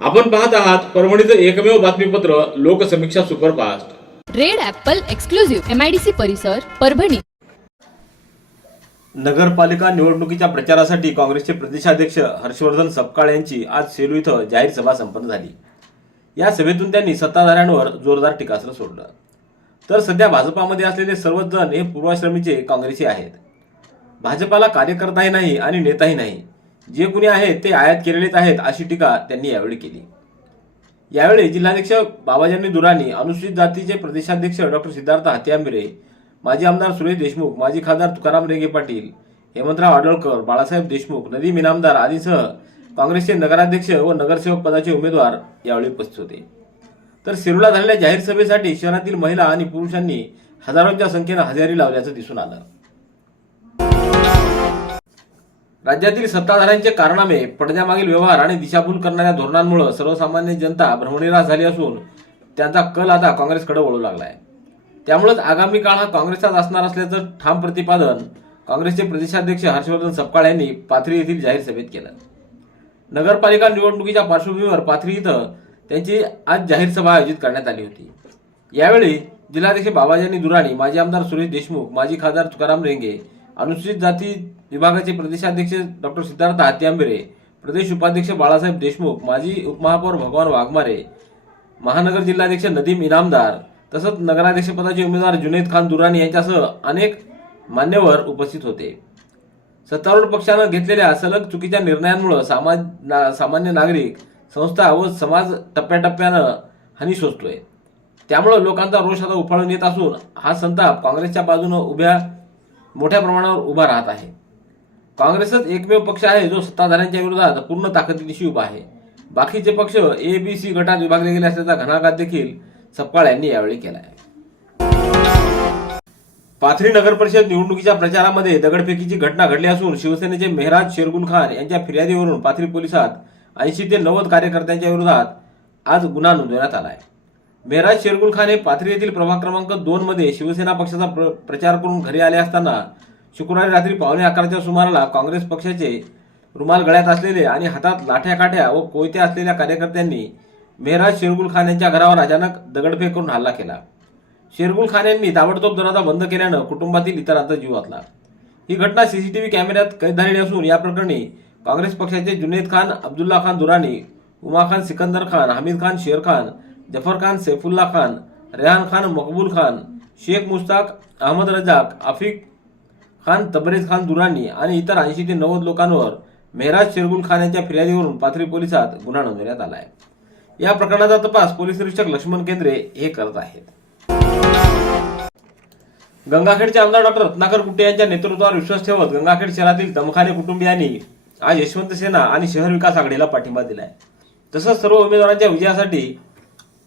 आपण पाहत आहात परभणीचं एकमेव बातमीपत्र Loksamiksha superfast. Red apple exclusive MIDC परिसर परभणी. नगरपालिका निवडणुकीच्या प्रचारासाठी काँग्रेसचे प्रदेशाध्यक्ष हर्षवर्धन सपकाळ यांची आज सेलू इथं जाहीर सभा संपन्न झाली. या सभेतून त्यांनी सत्ताधाऱ्यांवर जोरदार टीकास्त्र सोडलं. तर सध्या भाजपामध्ये असलेले सर्वच जण हे पूर्वाश्रमीचे काँग्रेसी आहेत. भाजपाला कार्यकर्ताही नाही आणि नेताही नाही. जे कुणी आहेत ते आयात केलेलेच आहेत अशी टीका त्यांनी यावेळी केली. यावेळी जिल्हाध्यक्ष बाबाजानी दुरानी अनुसूचित जातीचे प्रदेशाध्यक्ष डॉक्टर सिद्धार्थ हात्यामिरे माजी आमदार सुरेश देशमुख माजी खासदार तुकाराम रेगे पाटील हेमंतराव आडळकर बाळासाहेब देशमुख नदीम इनामदार आदीसह काँग्रेसचे नगराध्यक्ष व नगरसेवक पदाचे उमेदवार यावेळी उपस्थित होते. तर सेरूला झालेल्या जाहीर सभेसाठी शहरातील महिला आणि पुरुषांनी हजारोंच्या संख्येनं हजेरी लावल्याचं दिसून आलं. राज्यातील सत्ताधाऱ्यांचे कारनामे पडद्यामागील व्यवहार आणि दिशाभूल करणाऱ्या धोरणांमुळे सर्वसामान्य जनता भ्रमनिरास झाली असून त्यांचा कल आता काँग्रेसकडे वळू लागला आहे त्यामुळेच आगामी काळ हा काँग्रेसचाच असणार असल्याचं ठाम प्रतिपादन काँग्रेसचे प्रदेशाध्यक्ष हर्षवर्धन सपकाळ यांनी पाथरी येथील जाहीर सभेत केलं. नगरपालिका निवडणुकीच्या पार्श्वभूमीवर पाथरी इथं त्यांची आज जाहीर सभा आयोजित करण्यात आली होती. यावेळी जिल्हाध्यक्ष बाबाजानी दुराणी माजी आमदार सुरेश देशमुख माजी खासदार तुकाराम रेंगे अनुसूचित जाती विभागाचे प्रदेशाध्यक्ष डॉक्टर सिद्धार्थ हात्यांबेरे प्रदेश उपाध्यक्ष बाळासाहेब देशमुख माजी उपमहापौर भगवान वाघमारे महानगर जिल्हाध्यक्ष नदीम इनामदार तसंच नगराध्यक्षपदाचे उमेदवार जुनेद खान दुरानी यांच्यासह अनेक मान्यवर उपस्थित होते. सत्तारूढ पक्षानं घेतलेल्या सलग चुकीच्या निर्णयांमुळे सामा ना, सामान्य नागरिक संस्था व समाज टप्प्याटप्प्यानं हानी सोसतोय. त्यामुळं लोकांचा रोष आता उफाळून येत असून हा संताप काँग्रेसच्या बाजूनं उभ्या मोठ्या प्रमाणावर उभा राहत आहे. काँग्रेसच एकमेव पक्ष आहे जो सत्ताधाऱ्यांच्या विरोधात पूर्ण ताकदीनिशी उभा आहे. बाकीचे पक्ष ए बी सी गटात विभागले गेले असल्याचा घणाघात देखील सपकाळ यांनी यावेळी केला आहे पाथरी नगर परिषद निवडणुकीच्या प्रचारामध्ये दगडफेकीची घटना घडली असून शिवसेनेचे मेहराज शेरगुन खान यांच्या फिर्यादीवरून पाथरी पोलिसात ऐंशी ते नव्वद कार्यकर्त्यांच्या विरोधात आज गुन्हा नोंदवण्यात आला आहे मेहराज शेरगुल खान हे पाथरी येथील प्रभाग क्रमांक दोन मध्ये शिवसेना पक्षाचा प्र- प्रचार करून घरी आले असताना शुक्रवारी रात्री पावणे अकराच्या सुमाराला काँग्रेस पक्षाचे रुमाल गळ्यात असलेले आणि हातात लाठ्या काठ्या व कोयत्या असलेल्या कार्यकर्त्यांनी मेहराज शेरगुल खान यांच्या घरावर अचानक दगडफेक करून हल्ला केला. शेरगुल खान यांनी ताबडतोब दरवाजा बंद केल्यानं कुटुंबातील इतरांचा जीव वाचला. ही घटना सीसीटीव्ही कॅमेऱ्यात कैद झालेली असून या प्रकरणी काँग्रेस पक्षाचे जुनेद खान अब्दुल्ला खान दुरानी उमा खान सिकंदर खान हमीद खान शेर खान जफर खान सैफुल्ला खान रेहान खान मकबूल खान शेख मुश्ताक अहमद रजाक आफिक खान तबरेज खान दुरानी आणि इतर ऐंशी ते नव्वद लोकांवर मेहराज शेरगुल खान यांच्या फिर्यादीवरून पाथरी पोलिसात गुन्हा नोंदवण्यात आला आहे. या प्रकरणाचा तपास पोलीस निरीक्षक लक्ष्मण केंद्रे हे करत आहेत. गंगाखेडचे आमदार डॉक्टर रत्नाकर कुट्टे यांच्या नेतृत्वावर विश्वास ठेवत गंगाखेड शहरातील दमखाने कुटुंबियांनी आज यशवंत सेना आणि शहर विकास आघाडीला पाठिंबा दिलाय. तसंच सर्व उमेदवारांच्या विजयासाठी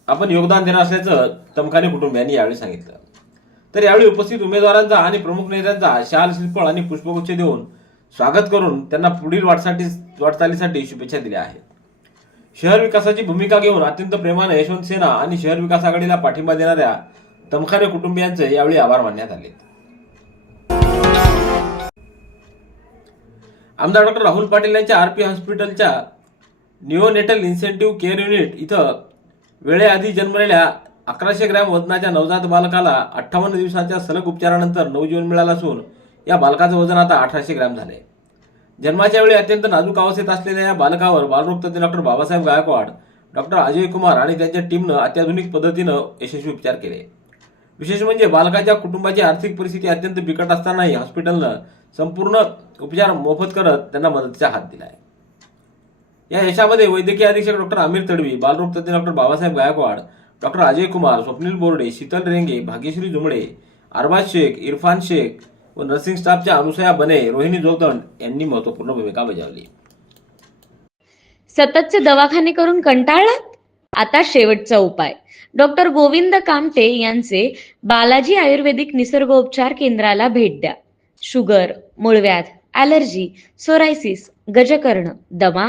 आपण योगदान देणार असल्याचं तमखाने कुटुंबियांनी यावेळी सांगितलं. तर यावेळी उपस्थित उमेदवारांचा आणि प्रमुख नेत्यांचा शाल शिल्पळ आणि पुष्पगुच्छ देऊन स्वागत करून त्यांना पुढील वाटसाठी वाटचालीसाठी शुभेच्छा दिल्या आहेत. शहर विकासाची भूमिका घेऊन अत्यंत प्रेमाने यशवंत सेना आणि शहर विकास आघाडीला पाठिंबा देणाऱ्या तमखाने कुटुंबियांचे यावेळी आभार मानण्यात आले. आमदार डॉक्टर राहुल पाटील यांच्या आर पी हॉस्पिटलच्या निओनेटल इन्सेंटिव्ह केअर युनिट इथं वेळेआधी जन्मलेल्या अकराशे ग्रॅम वजनाच्या नवजात बालकाला अठ्ठावन्न दिवसांच्या सलग उपचारानंतर नवजीवन मिळालं असून या बालकाचं वजन आता अठराशे ग्रॅम झाले. जन्माच्या वेळी अत्यंत नाजूक अवस्थेत असलेल्या या बालकावर बालरोग तज्ज्ञ डॉक्टर बाबासाहेब गायकवाड डॉक्टर अजय कुमार आणि त्यांच्या टीमनं अत्याधुनिक पद्धतीनं यशस्वी उपचार केले. विशेष म्हणजे बालकाच्या कुटुंबाची आर्थिक परिस्थिती अत्यंत बिकट असतानाही हॉस्पिटलनं संपूर्ण उपचार मोफत करत त्यांना मदतीचा हात दिला आहे या यशामध्ये वैद्यकीय अधीक्षक डॉक्टर आमिर तडवी बालरोग तज्ज्ञ डॉक्टर बाबासाहेब गायकवाड डॉक्टर अजय कुमार स्वप्नील बोर्डे शीतल रेंगे भाग्यश्री जुमडे अरबाज शेख इरफान शेख व नर्सिंग स्टाफच्या अनुसया बने रोहिणी जोगदंड यांनी महत्त्वपूर्ण भूमिका बजावली. सततचे दवाखाने करून कंटाळलात? आता शेवटचा उपाय. डॉक्टर गोविंद कामटे यांचे बालाजी आयुर्वेदिक निसर्गोपचार केंद्राला भेट द्या. शुगर मूळव्याध ॲलर्जी सोरायसिस गजकर्ण दमा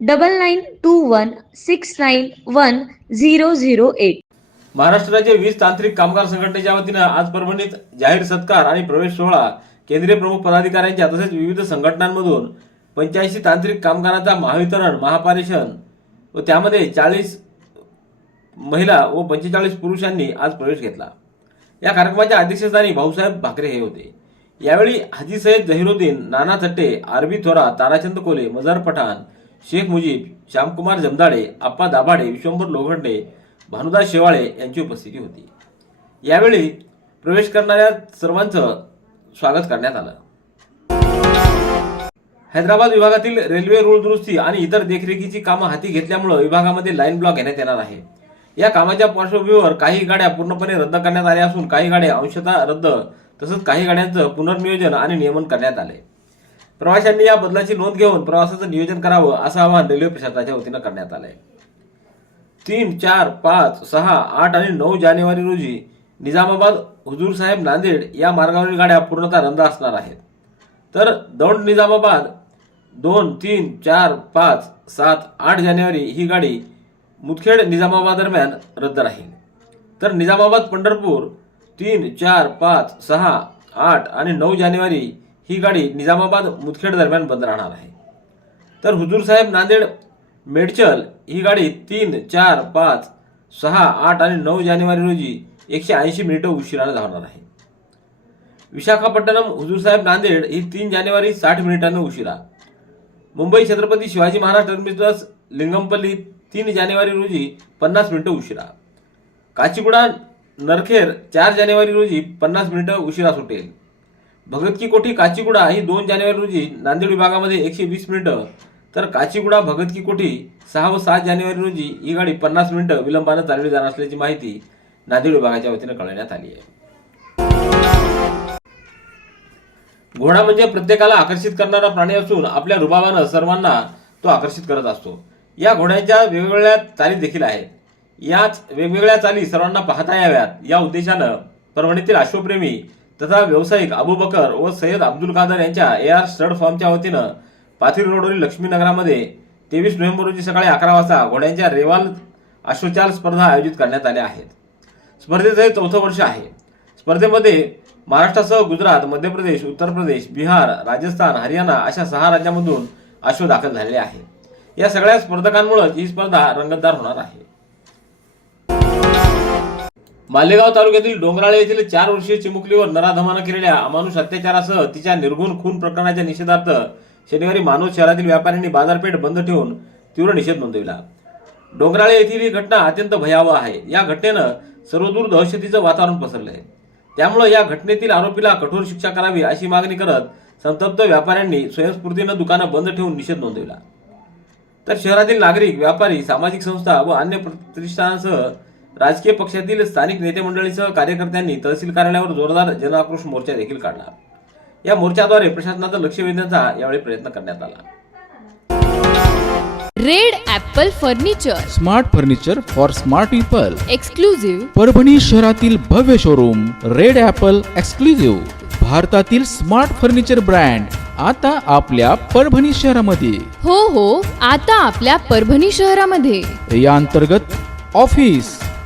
double nine two one six nine one zero zero eight Maharashtra राज्य वीज तांत्रिक कामगार संघटनेच्या वतीनं आज परभणीत जाहीर सत्कार आणि प्रवेश सोहळा केंद्रीय प्रमुख पदाधिकाऱ्यांच्या तसेच विविध संघटनांमधून पंच्याऐंशी तांत्रिक कामगारांचा महावितरण महापारेषण व त्यामध्ये चाळीस महिला व पंचेचाळीस पुरुषांनी आज प्रवेश घेतला. या कार्यक्रमाच्या अध्यक्षस्थानी भाऊसाहेब भाकरे हे होते. यावेळी हाजी सय्यद जहिरुद्दीन नाना चट्टे आरबी थोरा ताराचंद कोले मजहर पठाण शेख मुजीब श्यामकुमार जमदाडे आप्पा दाभाडे विश्वंभर लोखंडे भानुदास शेवाळे यांची उपस्थिती होती. यावेळी प्रवेश करणाऱ्या सर्वांचं स्वागत करण्यात आलं. हैदराबाद विभागातील रेल्वे रुळ दुरुस्ती आणि इतर देखरेखीची कामं हाती घेतल्यामुळे विभागामध्ये लाईन ब्लॉक घेण्यात येणार आहे. या कामाच्या पार्श्वभूमीवर काही गाड्या पूर्णपणे रद्द करण्यात आल्या असून काही गाड्या अंशतः रद्द तसंच काही गाड्यांचं पुनर्नियोजन आणि नियमन करण्यात आले. प्रवाशांनी या बदलाची नोंद घेऊन प्रवासाचं नियोजन करावं असं आवाहन रेल्वे प्रशासनाच्या वतीनं करण्यात आलंय. तीन चार पाच सहा आठ आणि नऊ जानेवारी रोजी निजामाबाद हुजूर साहेब नांदेड या मार्गावरील गाड्या पूर्णतः रद्द असणार आहेत. तर दौंड निजामाबाद दोन तीन चार पाच सात आठ जानेवारी ही गाडी मुदखेड निजामाबाद दरम्यान रद्द राहील. तर निजामाबाद पंढरपूर तीन चार पाच सहा आठ आणि नऊ जानेवारी ही गाडी निजामाबाद मुदखेड दरम्यान बंद राहणार आहे. तर हुजूरसाहेब नांदेड मेडचल ही गाडी तीन चार पाच सहा आठ आणि नऊ जानेवारी रोजी एकशे ऐंशी मिनिटं उशिराने धावणार आहे. विशाखापट्टणम हुजूरसाहेब नांदेड ही तीन जानेवारी साठ मिनिटांनी उशिरा. मुंबई छत्रपती शिवाजी महाराज टर्मिनस लिंगमपल्ली तीन जानेवारी रोजी पन्नास मिनिटं उशिरा. काचीगुडा नरखेर चार जानेवारी रोजी पन्नास मिनिटं उशिरा सुटेल. भगत की कोठी काचीगुडा ही दोन जानेवारी रोजी नांदेड विभागामध्ये एकशे वीस मिनिटं. तर काचीगुडा भगत की कोठी सहा व सात जानेवारी रोजी ही गाडी पन्नास मिनिटं विलंबानं चालवली जाणार असल्याची माहिती नांदेड विभागाच्या वतीनं कळवण्यात आली आहे. घोडा म्हणजे प्रत्येकाला आकर्षित करणारा प्राणी असून आपल्या रुबाबानं सर्वांना तो आकर्षित करत असतो. या घोड्यांच्या वेगवेगळ्या चाली देखील आहेत. याच वेगवेगळ्या चाली सर्वांना पाहता याव्यात. या उद्देशानं परभणीतील अश्वप्रेमी तथा व्यावसायिक अबू बकर व सय्यद अब्दुल कादर यांच्या ए आर स्टड फॉर्मच्या वतीनं पाथरी रोडवरील लक्ष्मीनगरामध्ये तेवीस नोव्हेंबर रोजी सकाळी अकरा वाजता घोड्यांच्या रेवाल अश्वचाल स्पर्धा आयोजित करण्यात आल्या आहेत. स्पर्धेचं हे चौथं वर्ष आहे. स्पर्धेमध्ये महाराष्ट्रासह गुजरात मध्य प्रदेश उत्तर प्रदेश बिहार राजस्थान हरियाणा अशा सहा राज्यांमधून अश्व दाखल झालेले आहेत या सगळ्या स्पर्धकांमुळेच ही स्पर्धा रंगतदार होणार आहे. मालेगाव तालुक्यातील डोंगराळे येथील चार वर्षीय चिमुकलीवर नराधमानं केलेल्या अमानुष अत्याचारासह तिच्या निर्गुण खून प्रकरणाच्या निषेधार्थ शनिवारी मानोद शहरातील व्यापाऱ्यांनी बाजारपेठ बंद ठेवून तीव्र निषेध नोंदविला. डोंगराळे येथील ही घटना अत्यंत भयावह आहे. या घटनेनं सर्वदूर दहशतीचं वातावरण पसरलं आहे. त्यामुळे या घटनेतील आरोपीला कठोर शिक्षा करावी अशी मागणी करत संतप्त व्यापाऱ्यांनी स्वयंस्फूर्तीनं दुकानं बंद ठेवून निषेध नोंदविला. तर शहरातील नागरिक व्यापारी सामाजिक संस्था व अन्य प्रतिष्ठानांसह राजकीय पक्षातील स्थानिक नेते मंडळीसह कार्यकर्त्यांनी तहसील कार्यालयावर जोरदार जनआक्रोश मोर्चा देखील काढला. या मोर्चाद्वारे प्रशासनाचं लक्ष वेधण्याचा यावेळी प्रयत्न करण्यात आला. Red apple furniture. Smart furniture for smart people. Exclusive Parbhani शहरातील भव्य शोरूम रेड ॲपल एक्सक्लुझिव्ह. भारतातील स्मार्ट फर्निचर ब्रँड आता आपल्या परभणी शहरामध्ये. हो हो आता आपल्या परभणी शहरामध्ये. या अंतर्गत ऑफिस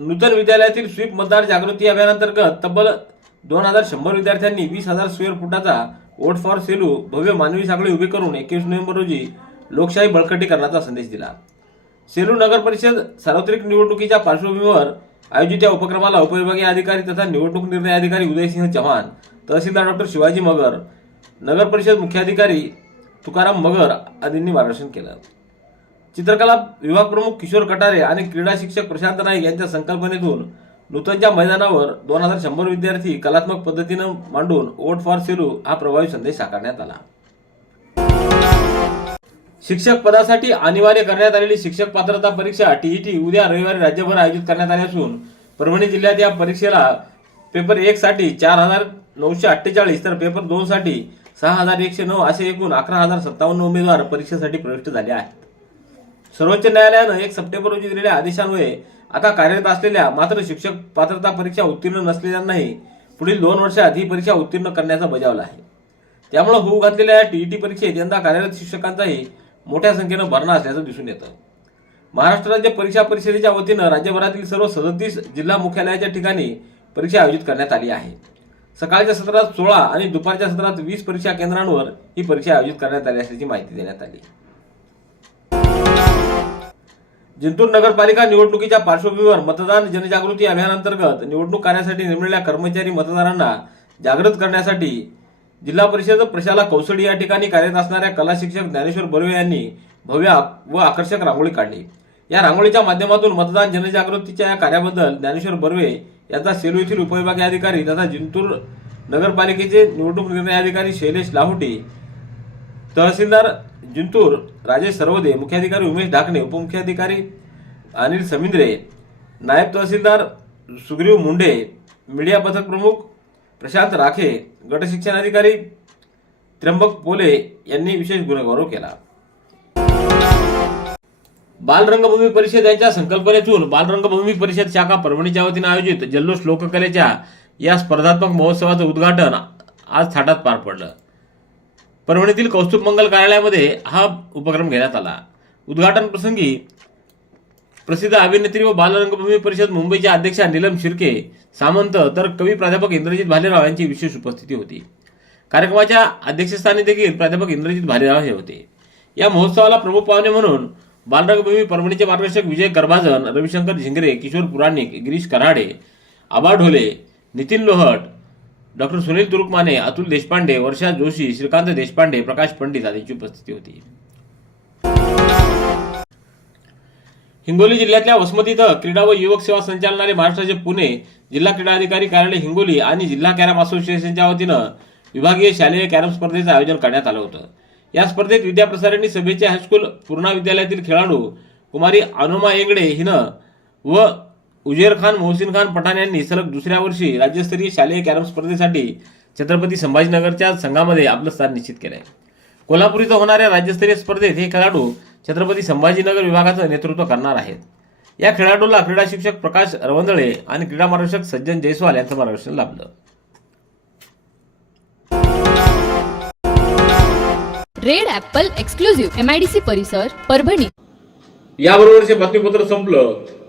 नूतन विद्यालयातील स्वीप मतदार जागृती अभियानांतर्गत तब्बल दोन हजार शंभर विद्यार्थ्यांनी वीस हजार स्क्वेअर फुटाचा वोट फॉर सेलू भव्य मानवी साखळी उभी करून एकवीस नोव्हेंबर रोजी लोकशाही बळकटीकरणाचा संदेश दिला. सेलू नगर परिषद सार्वत्रिक निवडणुकीच्या पार्श्वभूमीवर आयोजित या उपक्रमाला उपविभागीय अधिकारी तथा निवडणूक निर्णय अधिकारी उदयसिंह चव्हाण तहसीलदार डॉक्टर शिवाजी मगर नगर परिषद मुख्याधिकारी तुकाराम मगर आदींनी मार्गदर्शन केलं. चित्रकला विभाग प्रमुख किशोर कटारे आणि क्रीडा शिक्षक प्रशांत नाईक यांच्या संकल्पनेतून नूतनच्या मैदानावर दोन हजार शंभर विद्यार्थी कलात्मक पद्धतीनं मांडून वोट फॉर सेलू हा प्रभावी संदेश साकारण्यात आला. शिक्षक पदासाठी अनिवार्य करण्यात आलेली शिक्षक पात्रता परीक्षा टीईटी उद्या रविवारी राज्यभर आयोजित करण्यात आली असून परभणी जिल्ह्यात या परीक्षेला पेपर एक साठी चार हजार नऊशे अठ्ठेचाळीस तर पेपर दोन साठी सहा हजार एकशे नऊ असे एकूण अकरा हजार सत्तावन्न उमेदवार परीक्षेसाठी प्रविष्ट झाले आहेत. सर्वोच्च न्यायालयानं एक सप्टेंबर रोजी दिलेल्या आदेशान्वये आता कार्यरत असलेल्या मात्र शिक्षक पात्रता परीक्षा उत्तीर्ण नसलेल्यांनाही पुढील दोन वर्षात ही परीक्षा उत्तीर्ण करण्याचा बजावला आहे. त्यामुळे होऊ घातलेल्या या टीईटी परीक्षेत यंदा कार्यरत शिक्षकांचाही मोठ्या संख्येनं भरणा असल्याचं दिसून येतं. महाराष्ट्र राज्य परीक्षा परिषदेच्या वतीनं राज्यभरातील सर्व सदतीस जिल्हा मुख्यालयाच्या ठिकाणी परीक्षा आयोजित करण्यात आली आहे. सकाळच्या सत्रात सोळा आणि दुपारच्या सत्रात वीस परीक्षा केंद्रांवर ही परीक्षा आयोजित करण्यात आली असल्याची माहिती देण्यात आली. जिंतूर नगरपालिका निवडणुकीच्या पार्श्वभूमीवर मतदान जनजागृती अभियानांतर्गत निवडणूक कार्यासाठी नेमलेल्या कर्मचारी मतदारांना जागृत करण्यासाठी जिल्हा परिषद प्रशाला कौसडी या ठिकाणी कार्यरत असणाऱ्या कला शिक्षक ज्ञानेश्वर बर्वे यांनी भव्य व आकर्षक रांगोळी काढली. या रांगोळीच्या माध्यमातून मतदान जनजागृतीच्या या कार्याबद्दल ज्ञानेश्वर बर्वे यांचा सेलू येथील उपविभागीय अधिकारी तथा जिंतूर नगरपालिकेचे निवडणूक निर्णय अधिकारी शैलेश लाहोटी तहसीलदार जिंतूर राजेश सरवदे मुख्याधिकारी उमेश ढाकणे उपमुख्याधिकारी अनिल समिंद्रे नायब तहसीलदार सुग्रीव मुंडे मीडिया पथक प्रमुख प्रशांत राखे गटशिक्षण अधिकारी त्र्यंबक पोले यांनी विशेष गुणगौरव केला. बालरंगभूमी परिषद यांच्या संकल्पनेतून बालरंगभूमी परिषद शाखा परभणीच्या वतीनं आयोजित जल्लोष लोककलेच्या या स्पर्धात्मक महोत्सवाचं उद्घाटन आज थाटात पार पडलं. परभणीतील कौस्तुभ मंगल कार्यालयामध्ये हा उपक्रम घेण्यात आला. उद्घाटन प्रसंगी प्रसिद्ध अभिनेत्री व बालरंगभूमी परिषद मुंबईच्या अध्यक्षा नीलम शिर्के सामंत तर कवी प्राध्यापक इंद्रजित भालेराव यांची विशेष उपस्थिती होती. कार्यक्रमाच्या अध्यक्षस्थानी देखील प्राध्यापक इंद्रजित भालेराव हे होते. या महोत्सवाला प्रमुख पाहुणे म्हणून बालरंगभूमी परभणीचे मार्गदर्शक विजय करभाजन रविशंकर झिंगरे किशोर पुराणिक गिरीश कराडे आबा ढोले नितीन लोहट डॉक्टर सुनील तुरुकमाने अतुल देशपांडे वर्षा जोशी श्रीकांत देशपांडे प्रकाश पंडित आदींची उपस्थिती होती. हिंगोली जिल्ह्यातल्या वसमती इथं क्रीडा व युवक सेवा संचालनालय महाराष्ट्राचे पुणे जिल्हा क्रीडा अधिकारी कार्यालय हिंगोली आणि जिल्हा कॅरम असोसिएशनच्या वतीनं विभागीय शालेय कॅरम स्पर्धेचं आयोजन करण्यात आलं होतं. या स्पर्धेत विद्याप्रसारणी सभेचे हायस्कूल पूर्णा विद्यालयातील खेळाडू कुमारी अनुमा येंगडे हिनं व उजेर खान मोहसिन खान पठाण यांनी सलग दुसऱ्या वर्षी राज्यस्तरीय शालेय कॅरम स्पर्धेसाठी छत्रपती संभाजीनगरच्या संघामध्ये आपलं स्थान निश्चित केलं आहे कोल्हापूर इथं होणाऱ्या राज्यस्तरीय स्पर्धेत हे खेळाडू छत्रपती संभाजीनगर विभागाचं नेतृत्व करणार आहेत. या खेळाडूला क्रीडा शिक्षक प्रकाश रवंदळे आणि क्रीडा मार्गदर्शक सज्जन जयस्वाल यांचं मार्गदर्शन लाभलं. Red Apple exclusive M I D C परिसर परभणी. याबरोबरचे बातमीपत्र संपलं.